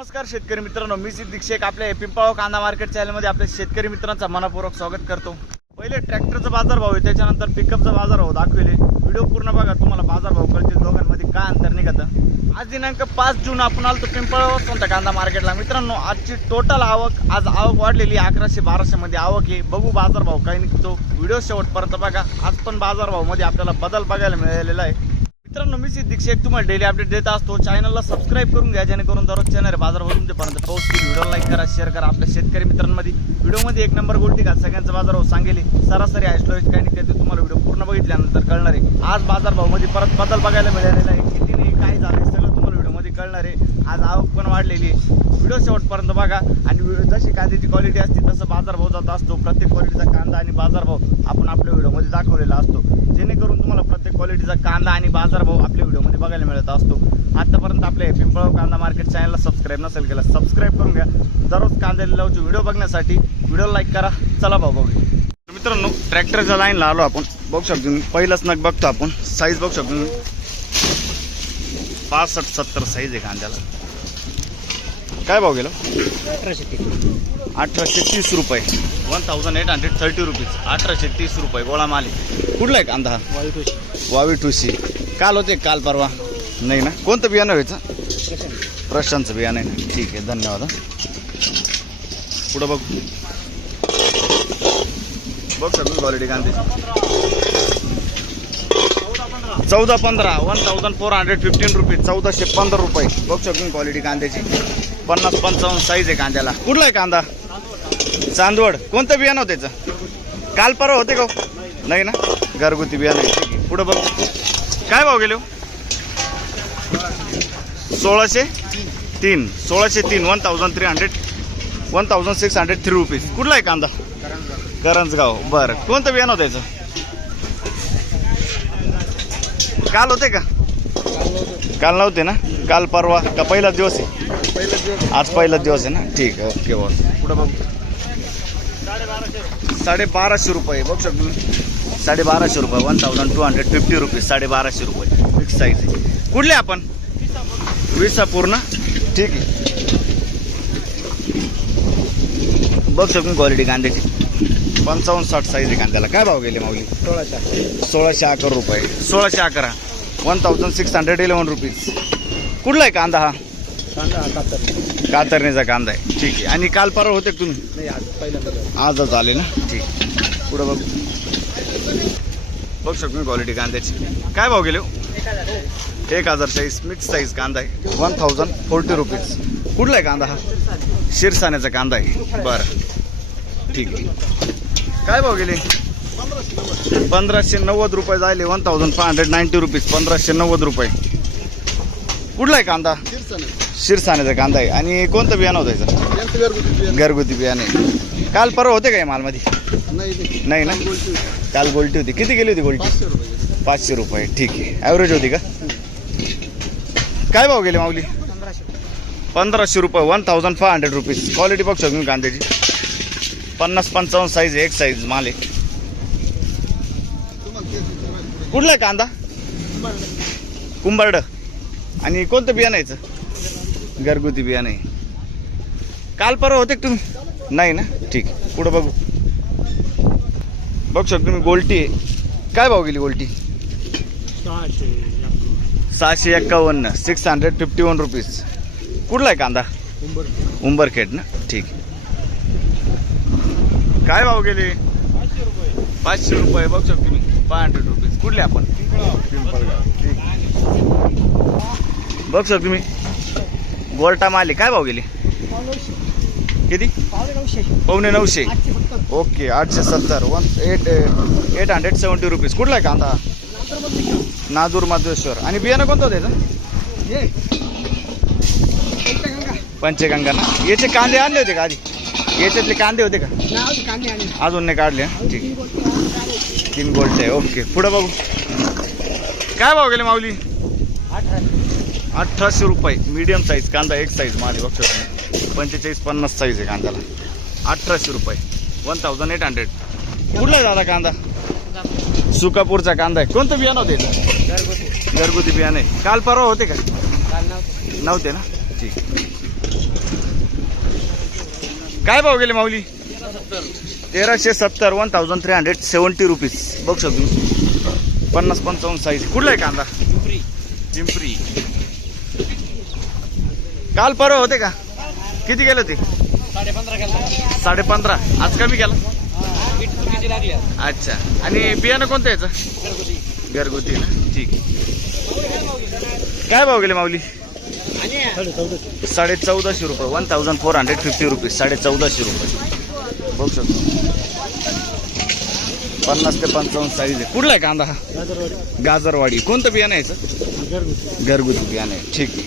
नमस्कार शेतकरी मित्रांनो, मी सिद्दीक शेख आपल्या पिंपळगाव कांदा मार्केट चॅनलमध्ये आपल्या शेतकरी मित्रांचा मनपूर्वक स्वागत करतो। पहिले ट्रॅक्टरचा बाजारभाव आहे, त्याच्यानंतर पिकअपचा बाजारभाव दाखवले। व्हिडिओ पूर्ण बघा, तुम्हाला बाजारभाव कळतील दोघांमध्ये काय अंतर निघतं। आज दिनांक 5 जून आपण आलो पिंपळगाव संत कांदा मार्केटला। मित्रांनो, आजची टोटल आवक आवक वाढलेली 1100-1200 मध्ये आवक आहे। बघू बाजारभाव काय निघतो, व्हिडिओ शेवटपर्यंत बघा। आज पण बाजारभाव मध्ये आपल्याला बदल बघायला मिळालेला आहे। मित्रांनो, मी सिद्दीक शेख तुम्हाला डेली अपडेट देत असतो। चॅनलला सबस्क्राईब करून घ्या, जेणेकरून दररोज चॅनल बाजारभाव तुमच्यापर्यंत पोहोचतील। व्हिडिओ लाईक करा, शेअर करा। आपल्या शेतकरी मित्रांमध्ये व्हिडिओमध्ये एक नंबर गोल्टी का सगळ्यांचा बाजारभाव सांगेल। सरासरी आयस्टोरेज काय निघते ते तुम्हाला व्हिडिओ पूर्ण बघितल्यानंतर कळणार आहे। आज बाजारभावामध्ये परत बदल बघायला मिळालेला आहे। कितीने काय झाले सगळं तुम्हाला व्हिडिओमध्ये कळणार आहे। आज आवक पण वाढलेली आहे, व्हिडिओ शेवटपर्यंत बघा। आणि जशी कांद्याची क्वालिटी असते तसं बाजारभाव जात असतो। प्रत्येक क्वालिटीचा कांदा आणि बाजारभाव आपण आपल्या व्हिडिओमध्ये दाखवलेला असतो, जेणेकरून तुम्हाला प्रत्येक क्वालिटीचा कांदा आणि बाजारभाव आपल्या व्हिडिओमध्ये बघायला मिळत असतो। आतापर्यंत आपल्या पिंपळगाव कांदा मार्केट चॅनलला सबस्क्राईब नसेल केला, सबस्क्राईब करून घ्या। दररोज कांदा लिलावचे व्हिडिओ बघण्यासाठी व्हिडिओ लाईक करा। चला भाऊ बघू। मित्रांनो, ट्रॅक्टरच्या लाईनला आलो आपण। बघू शकतो पहिलाच नग बघतो आपण। साईज बघू शकतो 65-70 साईज आहे कांद्याला। काय भाव गेलो? 1830 रुपये, 1830 रुपीज, 1830 रुपये गोळा माल आहे। कुठला आहे कांदा? वावी ठुशी। काल होते काल परवा नाही ना? कोणतं बियाणं व्हायचं? प्रशांतचं बियाणं आहे ना? ठीक आहे, धन्यवाद। पुढं बघ, बघ सगळी क्वालिटी कांद्याची। 1415, 1415 रुपये, 1415 रुपये। बघ शकून क्वालिटी कांद्याची। 50-55 साईज आहे कांद्याला। कुठला आहे कांदा? चांदवड। कोणतं बियाणं होतं त्याचं? काल परवा होते का? नाही ना, घरगुती बियाणं आहे। ठीक आहे, पुढं बघ। काय भाव गेले? 1603, 1603, 1603 रुपीज। कुठला आहे कांदा? करंजगाव। बरं, कोणतं बियाणं होतं त्याचं? काल होते का? काल नव्हते ना? काल परवा का पहिलाच दिवस आहे? आज पहिलाच दिवस आहे ना? ठीक आहे, ओके बॉस। पुढं बघ, 1250 रुपये। बघ शकतो 1250 रुपये, 1250 रुपीज, 1250 रुपये। फिक्स साईज आहे। कुठले आपण? विसापूर ना? ठीक आहे। बघ शकतो क्वालिटी कांद्याची। 55-60 साईज आहे कांद्याला। काय भाव गेले माऊली? 1611 रुपये, 1611, 1611 रुपीज। कुठला आहे कांदा हा? कातरणीचा कांदा आहे। ठीक आहे। आणि काल परवा होते तुम्ही? आजच आले ना? ठीक आहे, पुढं बघ। बघ शकतो क्वालिटी कांद्याची। काय भाव गेले? 1040 मिक्स साईज कांदा आहे, 1040 रुपीज। कुठला आहे कांदा हा? शिरसाण्याचा कांदा आहे। बरं, ठीक आहे। काय भाव गेले? 1590 रुपये झाले, 1590 रुपीज, 1590 रुपये। कुठला आहे कांदा? शिरसाण्याचा कांदा आहे। आणि कोणतं बियाणं होतं याचं? घरगुती बियाणं आहे। काल परवा होते काय मालमध्ये? नाही ना, काल गोल्टी होती। किती गेली होती गोल्टी? 500 रुपये। ठीक आहे, ॲव्हरेज होती का? काय भाव गेले माऊली? 1500 रुपये, 1500 रुपीज। क्वालिटी बघ शकतो कांद्याची। 50-55 साईज, एक साईज माल आहे। कुठला आहे कांदा? कुंभारड। आणि कोणतं बियाणं यायचं? घरगुती बियाणं आहे। काल परवा होते का तुम्ही? नाही ना? ठीक आहे, पुढं बघू। बघू शकतो तुम्ही गोल्टी आहे। काय भाव गेली गोल्टी? 651, 651 रुपीज। कुठला आहे कांदा? उंबरखेड ना? ठीक आहे। काय भाव गेले? 500 रुपये। बघू शकतो तुम्ही 500 रुपीज। कुठले आपण? पिंपळगाव। ठीक, बघ सर तुम्ही गोल्टा माले। काय भाव गेले? किती? 950। Okay, 870, 870 rupees. कुठला आहे कांदा? नादूर माधवेश्वर। आणि बियाणं कोणतं होतं त्याचं? पंचगंगा ना? याचे कांदे आणले होते का आधी? याच्यातले कांदे होते का? अजून नाही काढले? ठीक, 3 गोल्ट आहे। ओके, पुढं बघू। काय भाव गेले माऊली? 1800 रुपये। मीडियम साईज कांदा, एक साईज माझे बघतो। 45-50 साईज आहे कांद्याला। 1800 रुपये, 1800। कुठला आहे दादा कांदा? सुकापूरचा कांदा आहे। कोणतं बियाणं होते? घरगुती बियाणं आहे। काल परवा होते का? नव्हते ना? ठीक। काय भाव गेले माऊली? 1370 1370 रुपीज. बघू शकतो 50-55 साईज. कुठला आहे कांदा? चिंपरी. काल परवा होते का? किती गेले ते? 15.5. आज कमी केला. अच्छा. आणि बियाणं कोणतं याचं? घरगुती ना. ठीक. काय भाव गेले माऊली? 1450 रुपये. 1450 रुपीज. 1450 रुपये. बघू शकतो 50 ते 55 साईज आहे. कुठला आहे कांदा हा? गाजरवाडी. कोणतं बियाणं आहे याचं? घरगुती बियाणं आहे. ठीक आहे.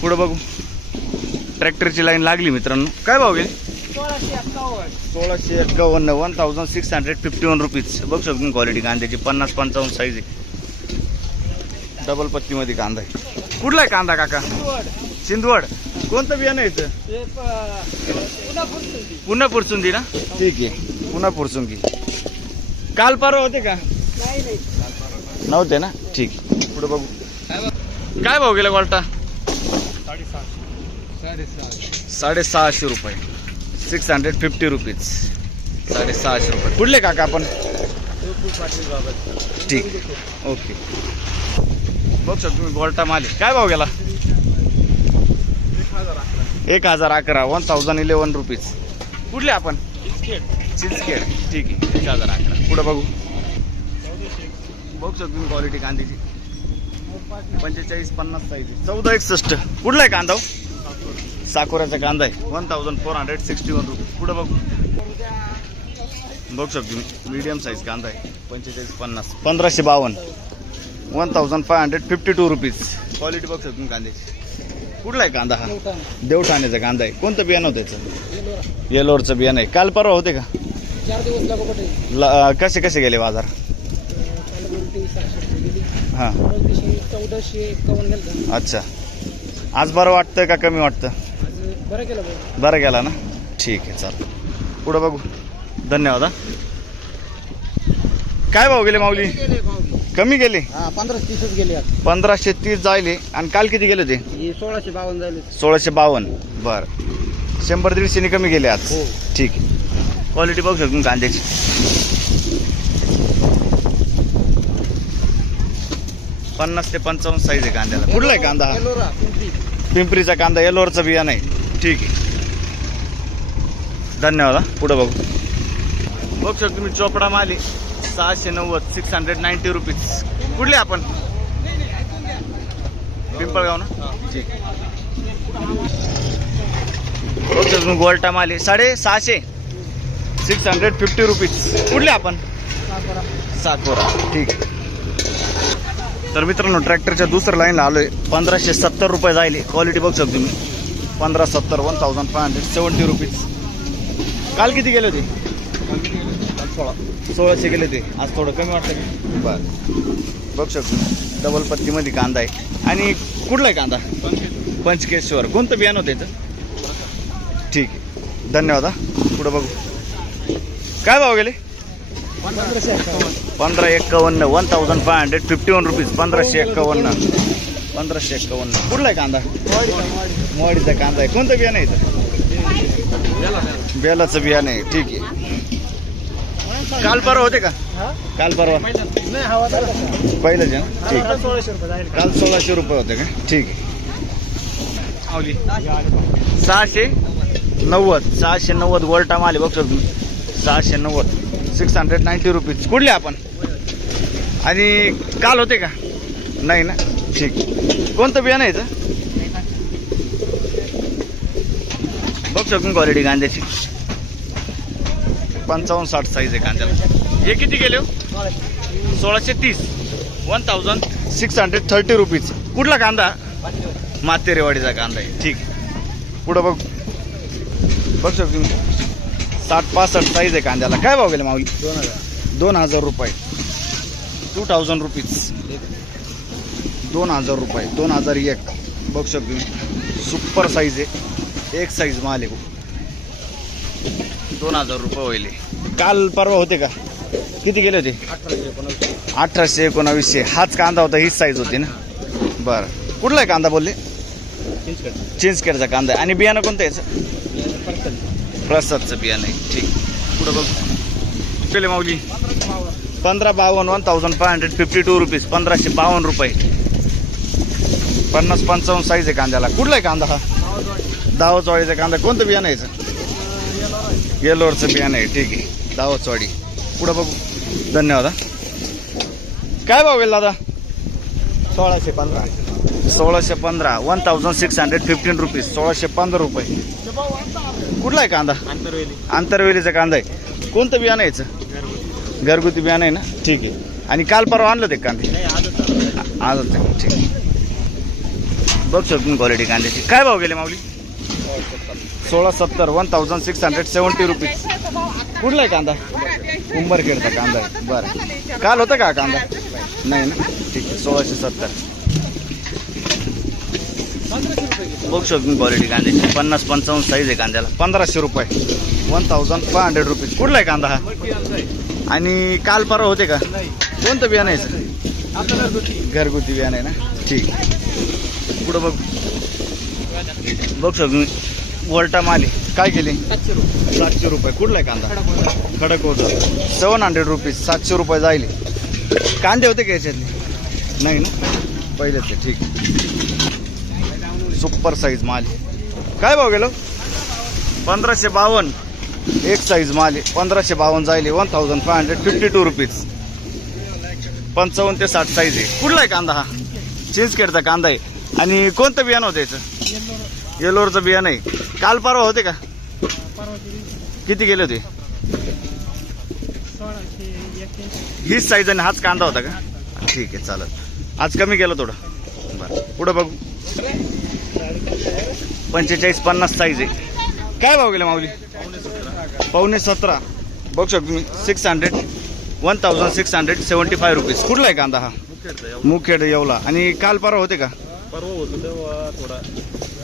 पुढं बघू. ट्रॅक्टरची लाईन लागली मित्रांनो. काय भाव गेले? 1651. 1651 रुपीज. बघू शकतो क्वालिटी कांद्याची. 50-55 साईज आहे. डबल पत्तीमध्ये कांदा आहे. कुठला आहे कांदा काका? सिंदवड. कोणतं बियाणं आहे याचं? पुन्हा पुरसुंदी ना. ठीक आहे. पुन्हा पुरसुंगी. काल परवा होते का? नव्हते ना. ठीक. पुढे बघू. काय भाव गेला गोल्टा? 650 रुपये. 650 रुपीज. 650 रुपये. कुठले काका आपण? ठीक. ओके. बघू शकतो तुम्ही गोल्टा माल. काय भाव गेला? 1011. 1011 रुपीज. कुठले आपण? चिंचखेड. ठीक आहे. 1011. पुढे बघू. बघू शकतो तुम्ही क्वालिटी कांद्याची. 45-50 साईज. 1461. कुठला आहे कांदा? साकोऱ्याचा कांदा आहे. 1461 रुपये. पुढे बघू. बघू शकतो तुम्ही मीडियम साईज कांदा आहे. 45-50. 1552. 1552 रुपीज. क्वालिटी बघू शकतो तुम्ही कांद्याची. कुठला आहे कांदा हा? देवठाण्याचा कांदा आहे. कोणतं बियाणं होतं त्याचं? येलोरचं बियाणं आहे. काल परवा होते का? 4 दिवस लागोपाठ. कसे कसे गेले बाजार? हां. 1451. अच्छा. आज बरं वाटतं का कमी वाटतं? बरं केलं. बरं गेला ना. ठीक आहे. चालेल. पुढं बघू. धन्यवाद. काय भाव गेले माऊली? कमी गेले. 1530 गेले. 1530 जायले. आणि काल किती गेले ते? 1652 झाले. 1652. बरं. 100-150 कमी गेले आज. ठीक आहे. क्वालिटी बघू शकतो कांद्याची. पन्नास ते 55 साईज आहे कांद्याला. कुठला आहे कांदा हा? पिंपरीचा कांदा. येलोरचा बियाणं आहे. ठीक आहे. धन्यवाद. पुढे बघू. बघू शकतो तुम्ही चोपडा माली. 690. 690 रुपीज. कुठले आपण? पिंपळगाव ना. ठीक. बघू शकतो तुम्ही गोल्टा माली. 650. 650 रुपीज. कुठले आपण? साकोरा. ठीक आहे. तर मित्रांनो ट्रॅक्टरच्या दुसऱ्या लाईनला आलोय. 1570 रुपये जायले. क्वालिटी बघू शकतो तुम्ही. 1570. 1570 रुपीज. काल किती गेले होते? 1600 गेले ते. आज थोडं कमी वाटतं का? बरं. बघू शकतो डबल पत्तीमध्ये कांदा आहे. आणि कुठला आहे कांदा? पंचकेश्वर. कोणतं बियाणं होतं याचं? ठीक आहे. धन्यवाद. पुढं बघू. काय भाव गेले? 1551. 1551 रुपीज. 1551. 1551. कुठला आहे कांदा? मोवाडीचा कांदा आहे. कोणतं बियाणं आहे इथं? बेलाचं बियाणं आहे. ठीक आहे. काल परवा होते का? काल परवा पहिलंच आहे ना. ठीक. काल 1600 रुपये होते का? ठीक आहे. 690. 690 गोल्टा माल बघ शकतो. 690. 690 रुपीज. कुठले आपण? आणि काल होते का? नाही ना. ठीक. कोणतं बियाणं आहे? बघ शकून क्वालिटी कांद्याची. 55-60 साईज आहे कांद्याला. हे किती गेले हो? 1630. 1630 रुपीज. कुठला कांदा? मातेरेवाडीचा कांदा आहे. ठीक. पुढं बघ. बघ शकतो 60-65 साईज आहे कांद्याला. काय भाव गेले माऊली? 2000 रुपये. 2000 रुपीज. 2000 रुपये. 2001. बघ शकतो सुपर साईज आहे. एक साईज माल आहे. 2000 रुपये होईल. काल परवा होते का? किती गेले होते? 1800-1900. हाच कांदा होता. हीच साईज होती ना. बरं. कुठला आहे कांदा बोलले? चिंचखेडचा कांदा आहे. आणि बियाणं कोणतं याचं? प्रसादचं बियाणं आहे. ठीक. पुढं बघ. केले माऊली 1552 1552 रुपीज 1552 रुपये. 50-55 साईज आहे कांद्याला. कुठला आहे कांदा हा? दावचवाडीचा कांदा. कोणतं बियाणं आहे याचं? येलोरचं बियाणं आहे. ठीक आहे. दावचवाडी. पुढं बघू. धन्यवाद. काय भाव गेला दादा? 1615. 1615 1615 रुपीज 1615 रुपये. कुठला आहे कांदा? आंतरवेलीचा कांदा आहे. कोणतं बियाणं यायचं? घरगुती बियाणं आहे ना. ठीक आहे. आणि काल परवा आणलं ते कांदे? आजच आहे. ठीक आहे. बघ शकतो क्वालिटी कांद्याची. काय भाव गेले माऊली? 1670 1670 रुपीज. कुठला आहे कांदा? उंबरखेडचा कांदा आहे. बरं. काल होता का कांदा? नाही ना. ठीक आहे. 1670. बघ शकतो क्वालिटी कांद्याची. 50-55 साईज आहे कांद्याला. 1500 रुपये 1500 रुपीज. कुठला आहे कांदा हा? आणि काल परवा होते का? कोणतं बियाणं आहे? घरगुती बियाणं आहे ना. ठीक. पुढं बघ. बघ शकतो वरटा माल आहे. काय केली? 700 रुपये. कुठला आहे कांदा? खडक होतं. 700 रुपीज 700 रुपये जाईल. कांदे होते का याच्यातले? नाही ना. पहिलेच आहे. ठीक. सुपर साईज माल. काय भाव गेलो? 1552 एक साईज माल आहे. 1552 जाईल. 1552 रुपीज. 55 ते 60 साईज आहे. कुठला आहे कांदा हा? चिंचखेडचा कांदा आहे. आणि कोणतं बियाणं होतं याचं? येलोरचं बियाणं आहे. काल परवा होते का? किती गेले होते? हीच साईज आणि हाच कांदा होता का? ठीक आहे. चालत. आज कमी केलं थोडं. बरं. पुढं बघू. 45-50 साईज आहे. काय भाव गेले माऊली? 17.5. बघू शकतो तुम्ही. 1675 रुपीज. कुठला आहे कांदा हा? मुखेड येवला. आणि काल परवा होते का? तेव्हा थोडा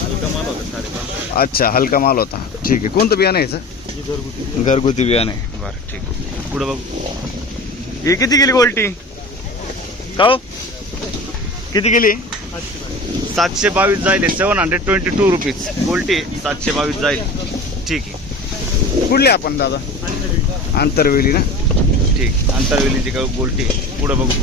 हलका माल होता. अच्छा. हलका माल होता. ठीक आहे. कोणतं बियाणं आहे याचं? घरगुती बियाणं आहे. बरं. ठीक. पुढं बघू. ही किती गेली गोल्टी? का हो? किती गेली? 722 जाईल. 722 रुपीज गोल्टी. 722 जाईल. ठीक आहे. कुठली आपण दादा? आंतरवेली ना. ठीक. आंतरवेलीची का गोल्टी. पुढं बघू.